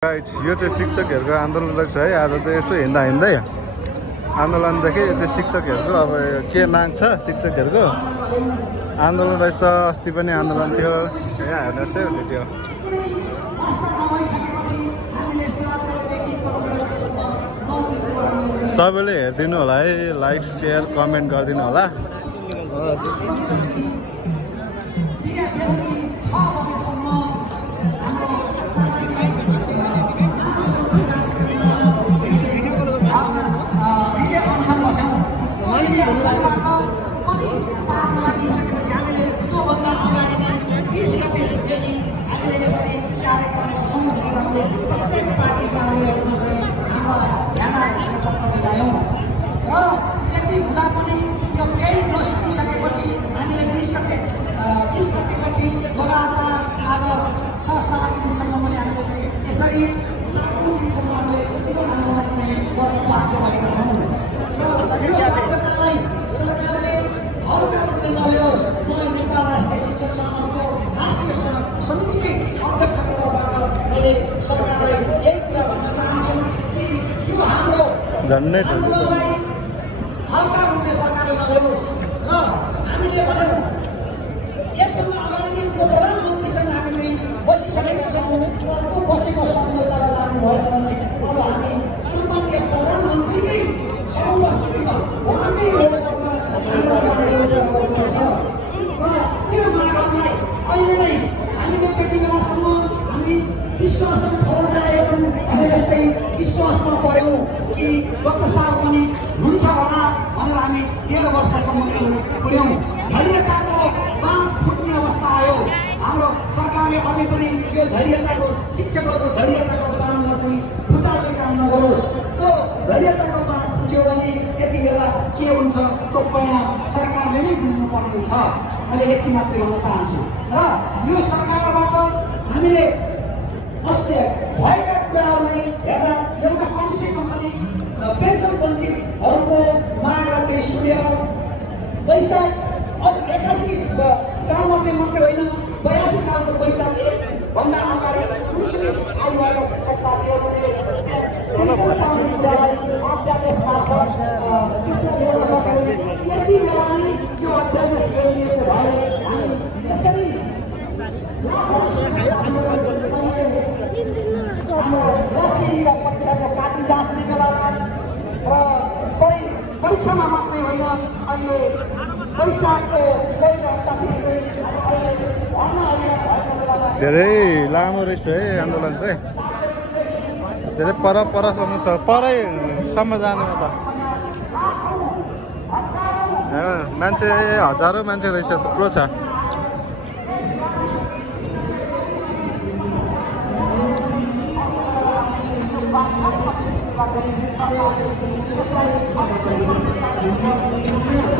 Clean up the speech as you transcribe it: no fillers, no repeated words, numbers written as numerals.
यो चाहिँ शिक्षकहरूको आन्दोलन रहेछ है। आज चाहिँ यसो हिँड्दा हिँड्दै आन्दोलनदेखि यो चाहिँ शिक्षकहरूको अब के माग छ शिक्षकहरूको आन्दोलन रहेछ। अस्ति पनि आन्दोलन थियो यहाँ हेर्नुहोस् है भिडियो। सबैले हेरिदिनु होला है, लाइक सेयर कमेन्ट गरिदिनु होला। प्रत्येक पार्टी कार्यालयहरूमा चाहिँ हाम्रा ध्यान आकर्षण पत्र बुझायौँ र यति हुँदा पनि यो केही नसुनिसकेपछि हामीले 20 गतेपछि लगातार आज 6-7 दिनसम्म पनि हामीले चाहिँ यसरी 7औं दिनसम्म हामीले ठुलो आन्दोलन चाहिँ गर्न बाध्य भएका छौँ र यो बाध्यतालाई सरकारले हल्का रूपले नलियोस्। म नेपाल राष्ट्रिय शिक्षक सङ्गठनको राष्ट्रिय समितिकै अध्यक्षको तर्फबाट मैले सरकारलाई यही कुरा भन्न चाहन्छु कि यो हाम्रो आन्दोलनलाई हल्का रूपले सरकारले नलियोस् र हामीले भन्यौँ यसभन्दा अगाडि नै प्रधानमन्त्रीसँग हामीले बसिसकेका छौँ र त्यो बसेको सम्झौतालाई लाग्नु भएन भने अब हामी सम्माननीय प्रधानमन्त्रीकै समुपस्थितिमा उहाँकै त्यो मागलाई अहिले नै हामीले त्यति बेलासम्म हामी विश्वासमा परेको भने जस्तै विश्वासमा पऱ्यौँ कि गत साल पनि हुन्छ होला भनेर हामी 13 वर्षसम्म पुर्यौँ। धैर्यताको बाँध फुट्ने अवस्था आयो। हाम्रो सरकारले अझै पनि यो धैर्यताको शिक्षकहरूको धैर्यताको बाँधमा चाहिँ फुटाउने काम नगरोस्। त्यो धैर्यताको बाँध फुट्यो भने यति बेला के हुन्छ त्यो परिणाम सरकारले नै बुझ्नुपर्ने हुन्छ। मैले यति मात्रै भन्न चाहन्छु र यो सरकारबाट हामीले अस्ति भएका कुराहरूलाई हेर्दा एउटा कमसेकम पनि पेन्सन वञ्चितहरूको मागलाई चाहिँ सुनेर वैशाख अझ 81 सालमध्ये मात्रै होइन 82 सालको वैशाख भन्दा अगाडि आउनुभएका शिक्षक साथीहरूले अध्यादेश मार्फत ल्याउन सक्यो। यति बेला नै त्यो अध्यादेश ल्याइएको भए हामी यसरी परीक्षाको काटी जाँच्ने बेलामा र परीक्षामा मात्रै होइन अहिले वैशाखको धेरै लामो रहेछ है आन्दोलन चाहिँ। धेरै परसम्म छ, परैसम्म जानुमा त मान्छे हजारौँ मान्छे रहेछ, थुप्रो छ। Thank you.